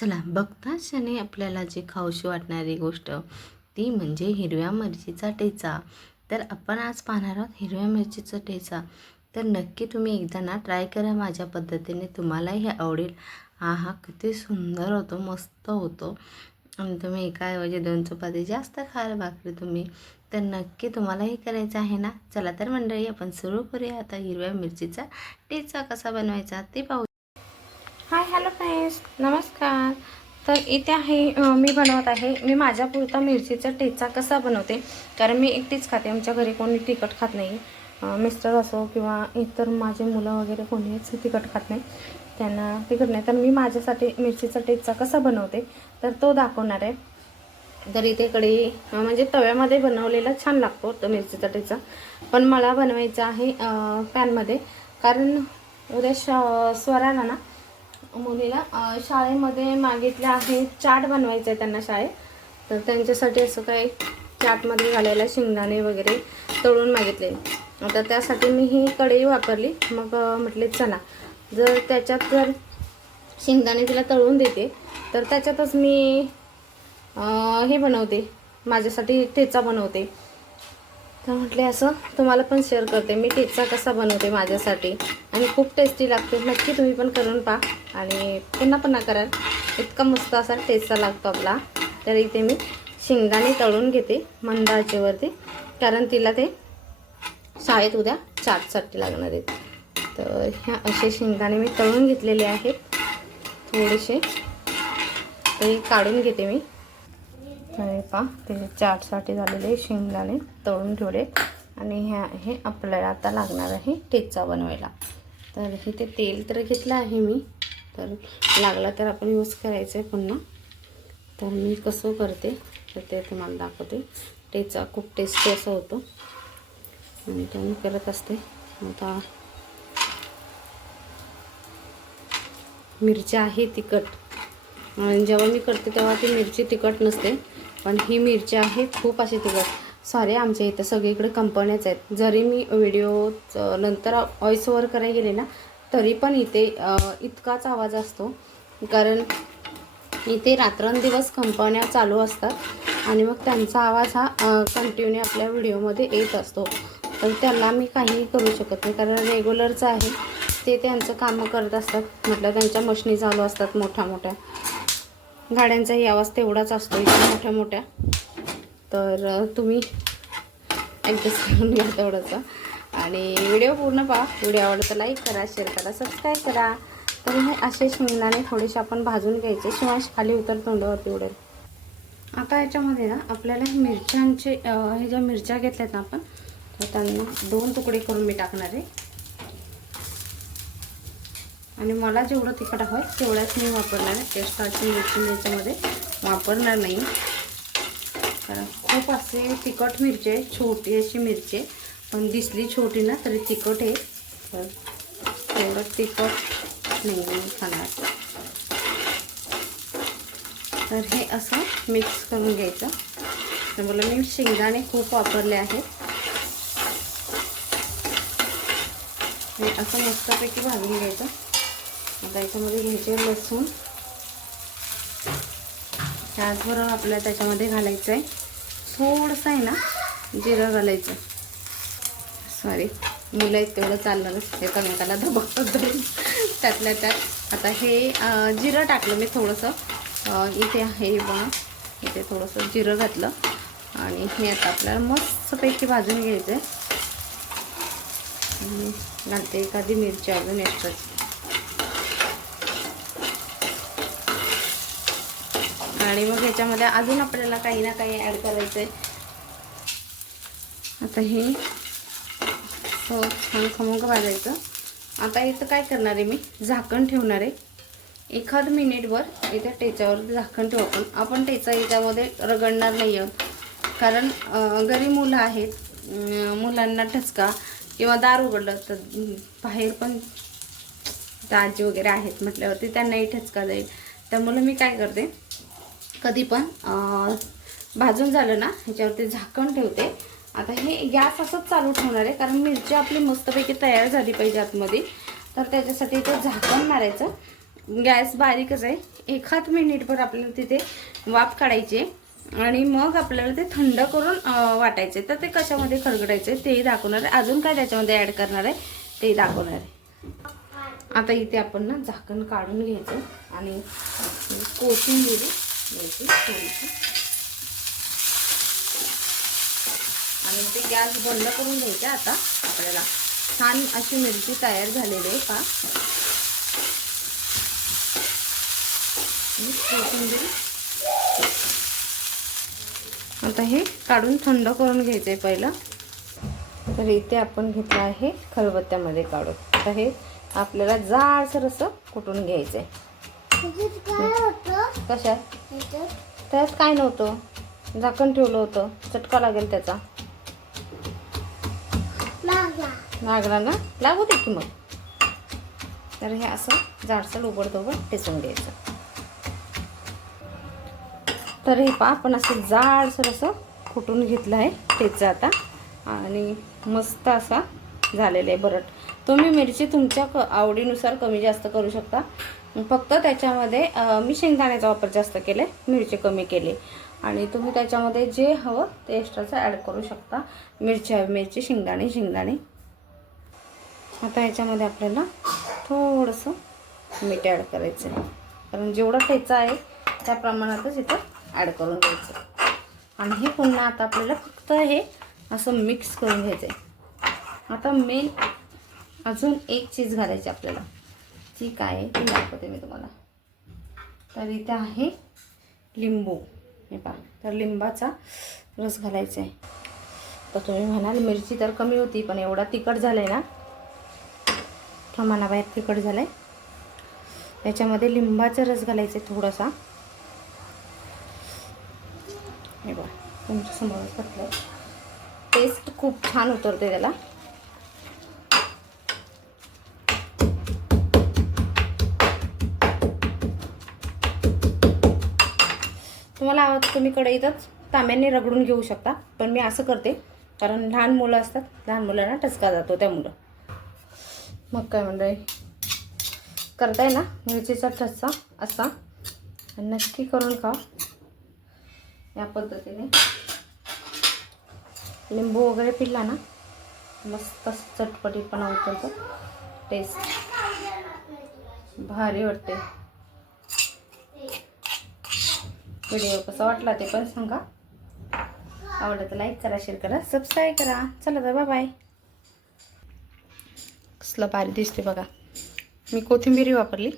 चला बघताच क्षणी आपल्याला जी खाऊशी वाटणारी गोष्ट ती म्हणजे हिरव्या मिरचीचा ठेचा. तर आपण आज पाहणार आहोत हिरव्या मिरचीचा ठेचा. तर नक्की तुम्ही एकदा ना ट्राय करा माझ्या पद्धतीने तुम्हालाही हे आवडेल. हा हा किती सुंदर होतो मस्त होतो. आणि तुम्ही एकाऐवजी दोन चपाती जास्त खाल भाकरी तुम्ही. तर नक्की तुम्हालाही करायचं आहे ना? चला तर मंडळी आपण सुरू करूया. आता हिरव्या मिरचीचा ठेचा कसा बनवायचा ते पाहू. हाय हॅलो फ्रेंड्स नमस्कार. इथे आहे मी बनवत आहे. मी माझ्यापुरता मिरचीचा ठेचा कसा बनवते? कारण मी एकटीच खाते. आमच्या घरी कोणी तिखट खात नाही. मिस्टर असो किंवा इतर माझे मुलं वगैरे कोणीच तिखट खात नाही. त्यांना तिखट नाही. तर मी माझ्यासाठी मिरचीचा ठेचा कसा बनवते? तर तो दाखवणार आहे. तर इथे कढई म्हणजे तव्यामध्ये बनवलेला छान लागतो तो मिरचीचा ठेचा. पण मला बनवायचा आहे पॅनमध्ये. कारण उद्या श स्वराला ना मुलीला शाळेमध्ये मागितले आहे चाट बनवायचं आहे त्यांना शाळेत. तर त्यांच्यासाठी असं काही चाटमध्ये घालायला शेंगदाणे वगैरे तळून मागितले. आता त्यासाठी मी ही कढई वापरली. मग म्हटले चला जर त्याच्यात जर शेंगदाणे तिला तळून देते तर त्याच्यातच मी हे बनवते. माझ्यासाठी ठेचा बनवते. तर म्हटले असं तुम्हाला पण शेअर करते. मी ठेचा कसा बनवते माझ्यासाठी? आणि खूप टेस्टी लागते. नक्की तुम्ही पण करून पहा. आणि पुन्हा पुन्हा कराल इतका मस्त असा टेस्टचा लागतो आपला. तर इथे मी शेंगदाणे तळून घेते मंद आचेवरती कारण तिला ते शाळेत उद्या चाटसाठी लागणार आहेत. तर ह्या असे शेंगदाणे मी तळून घेतलेले आहेत. थोडेसे. ते काढून घेते मी. आणि पा ते चाटसाठी झालेले शेंगदाणे तळून ठेवले आणि ह्या हे आपल्याला आता लागणार आहे ठेचा बनवायला. तर इथे तेल तर घेतलं आहे मी. तर लागला तर आपण यूज करायचं आहे पुन्हा. तर मी कसं करते तर ते तुम्हाला दाखवते. ठेचा खूप टेस्टी असं होतो. आणि तो मी करत असते. आता मिरची आहे तिखट. आणि जेव्हा मी करते तेव्हा ती मिरची तिखट नसते. पण ही मिरची आहे खूप अशी तिखट. सॉरी आमच्या इथं सगळीकडे कंपन्याच आहेत. जरी मी व्हिडिओ नंतर ऑइस ओव्हर करायला गेले ना तरी पण इथे इतकाच आवाज असतो. कारण इथे रात्रंदिवस कंपन्या चालू असतात आणि मग त्यांचा आवाज हा कंटिन्यू आपल्या व्हिडिओमध्ये येत असतो. तर त्यांना मी काहीही करू शकत नाही. कारण रेग्युलरचं आहे ते त्यांचं कामं करत असतात. म्हटलं त्यांच्या मशनी चालू असतात मोठ्या मोठ्या गाड्यांचाही आवाज तेवढाच असतो इथे मोठ्या मोठ्या. तर तुम्ही ॲडजस्ट करून घ्या तेवढंचं. आणि व्हिडिओ पूर्ण पहा. व्हिडिओ आवडतं लाईक करा शेअर करा सबस्क्राईब करा. तर हे असे शेंगदाणे थोडेसे आपण भाजून घ्यायचे. शिवाय खाली उतर तोंडावरती उडेल. आता याच्यामध्ये ना आपल्याला मिरच्यांचे हे ज्या मिरच्या घेतल्यात ना आपण तर त्यांना दोन तुकडे करून मी टाकणार आहे. आणि मला जेवढं तिखट हवं आहे तेवढ्याच मी वापरणार आहे. एक्स्ट्राची मिरची मी याच्यामध्ये वापरणार नाही. कारण खूप असे तिखट मिरची आहे छोटी अशी मिरची आहे पण दिसली छोटी ना तरी तिखट आहे. तर तेवढं तिखट नाही मी खाणार. तर हे असं मिक्स करून घ्यायचं. तर मला मी शेंगदाणे खूप वापरले आहेत. हे असं मस्तपैकी भाजून घ्यायचं. आता याच्यामध्ये घ्यायचे लसूण. त्याचबरोबर आपल्याला त्याच्यामध्ये घालायचं आहे थोडंसं आहे ना जिरं घालायचं. सॉरी मुलं आहेत तेवढं चालणारच. एकामेकाला धबकतात धरून त्यातल्या त्यात आता हे जिरं टाकलं मी थोडंसं. इथे आहे बघा. इथे थोडंसं जिरं घातलं. आणि हे आता आपल्याला मस्तपैकी भाजून घ्यायचं आहे घालते एखादी मिरची अजून एक्स्ट्राची आणि मग ह्याच्यामध्ये अजून आपल्याला काही ना काही ॲड करायचं आहे आता हे हो छान खमंग भाजायचं. आता इथं काय करणार आहे मी? झाकण ठेवणार आहे. एखाद मिनिटवर इथं टेचावर झाकण ठेवू आपण. आपण टेचा याच्यामध्ये रगडणार नाही आहोत. कारण घरी मुलं आहेत. मुलांना ठसका किंवा दार उघडलं तर बाहेर पण आजी वगैरे आहेत म्हटल्यावरती त्यांनाही ठचका जाईल. त्यामुळे मी काय करते? कधी पण भाजून झालं ना ह्याच्यावरती झाकण ठेवते. आता हे गॅस असंच चालू ठेवणार आहे कारण मिरची आपली मस्तपैकी तयार झाली पाहिजे आतमध्ये. तर त्याच्यासाठी इथं झाकण मारायचं. गॅस बारीकच आहे. एखाद मिनिटभर आपल्याला तिथे वाफ काढायची आणि मग आपल्याला ते थंड करून वाटायचे. तर ते कशामध्ये खरगडायचे तेही दाखवणार आहे. अजून काय त्याच्यामध्ये ॲड करणार आहे तेही दाखवणार आहे. आता इथे आपण ना झाकण काढून घ्यायचं. आणि कोथिंबीर घ्यायची थोडीशी आणि ते गॅस बंद करून घ्यायचे आता. आपल्याला छान अशी मिरची तयार झालेली आहे का आता हे काढून थंड करून घ्यायचं आहे पहिलं. तर इथे आपण घेतलं आहे खलबत्त्यामध्ये काढून. आता हे आपल्याला जाडसर असं कुटून घ्यायचं आहे कशात? त्यात काय नव्हतं. झाकण ठेवलं होतं. चटका लागेल त्याचा. लागला. ना? लागू दे की मग. तर हे असं जाडसर उबडतोबड टेचून घ्यायचं. तर हे पा आपण असं जाडसर असं कुटून घेतलं आहे ठेचा आता. आणि मस्त असा झालेला आहे बरट तुम्ही मिरची तुमच्या क आवडीनुसार कमी जास्त करू शकता. फक्त त्याच्यामध्ये मी शेंगदाण्याचा वापर जास्त केला आहे मिरची कमी केली. आणि तुम्ही त्याच्यामध्ये जे हवं ते एक्स्ट्राचं ॲड करू शकता. मिरची मिरची शेंगदाणे शेंगदाणे. आता याच्यामध्ये आपल्याला थोडंसं मीठ ॲड करायचं आहे कारण जेवढा ठेचा आहे त्या प्रमाणातच इथं ॲड करून घ्यायचं. आणि हे पुन्हा आता आपल्याला फक्त हे असं मिक्स करून घ्यायचं आहे आता मेन अजून एक चीज घालायची आपल्याला. जी काय आहे ती दाखवते मी तुम्हाला. तर इथे आहे लिंबू. हे पहा तर लिंबाचा रस घालायचा आहे. तर तुम्ही म्हणाल मिरची तर कमी होती पण एवढा तिखट झालं आहे ना. प्रमाणाबाहेर तिखट झालं आहे त्याच्यामध्ये लिंबाचा रस घालायचा आहे थोडासा. हे बघा तुमच्या समोरच घातलं टेस्ट खूप छान उतरते त्याला. तुम्हाला हवं तर तुम्ही कढईतच तांब्याने रगडून घेऊ शकता पण मी असं करते कारण लहान मुलं असतात लहान मुलांना टचका जातो त्यामुळं मग काय मंडळी? करताय ना? मिरचीचा ठसा असा. नक्की करून खा या पद्धतीने. लिंबू वगैरे पिल्ला ना? मस्त चटपटीपणा होतो टेस्ट भारी वाटते. व्हिडिओ कसा वाटला ते पण सांगा. आवडलं तर लाईक करा शेअर करा सबस्क्राईब करा. चला तर बाय बाय कसलं भारी दिसते बघा. मी कोथिंबीरी वापरली.